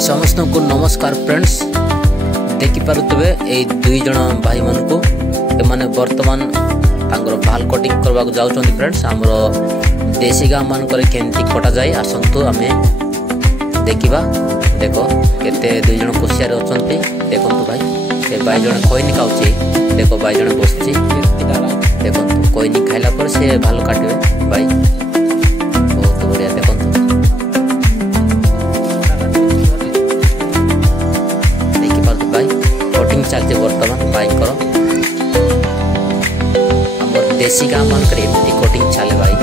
समस्त को नमस्कार फ्रेंड्स देखि पारुतबे ए दुई जण भाई मन को एमाने वर्तमान तांगर बाल कटिंग करबा को जाउछन फ्रेंड्स। हमरो देसी गाम मान करे केंती कटा जाय आसंतु हमें देखिबा। देखो केते दुई जण कुसियार अछंती देखंतु भाई से भाई जण कोइनी खाउची। देखो भाई जण बसची देखंतु कोइनी खाइला पर से भाल काटबे भाई बहुत बढ़िया। देखंतु देखि पारु भाई कटिंग चलते वर्तमान भाई करो हमर देसी गाम मान करे एमती कटिंग चले भाई।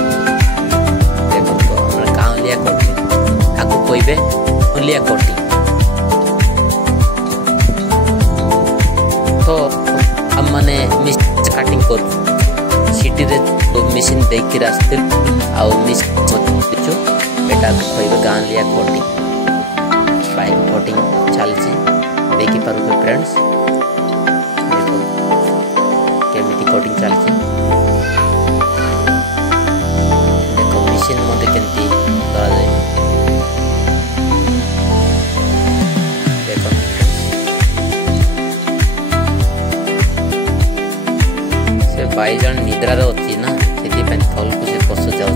देखंतु हमर गांव लिया कटिंग आकु कोइबे लिया कटिंग तो हम माने मिस कटिंग कर सिटी रे तो मशीन देख के रास्ते आ मिस जो बेटा कोइबे गांव लिया कटिंग भाई कटिंग चलची देखि पारु फ्रेंड्स। देखो केमिति कटिंग चलची देखो मशीन मते केंती करा जाय। भाई जन निद्रार अच्छी ना से थल को से पशु जाऊ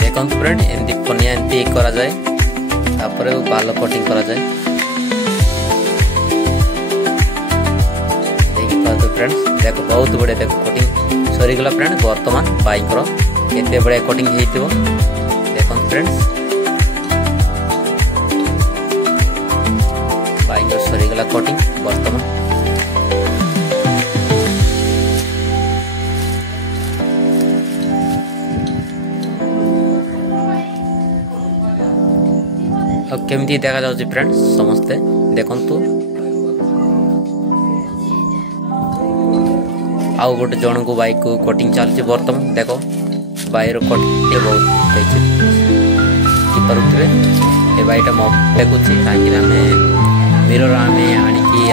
देखो फ्रेंड एमती पनिया एमती करा जाए तापर बाल कटिंग करा जाए। फ्रेंड्स देखो बहुत बड़े देखो कटिंग सरी गला फ्रेंड वर्तमान बाइक रो केते बड़े कटिंग हेतिबो देखो फ्रेंड्स। बाइक सरी गला कटिंग वर्तमान अब केमती देखा जाउची फ्रेंड्स समस्ते देखंतु। आउ गोटे जन को बाइक को कटिंग चलची वर्तमान देखो बाइर कटिंग बहुत देखि पारुथबे ए बाइटा मो देखुची काहे कि हमें मिरर आने आनी की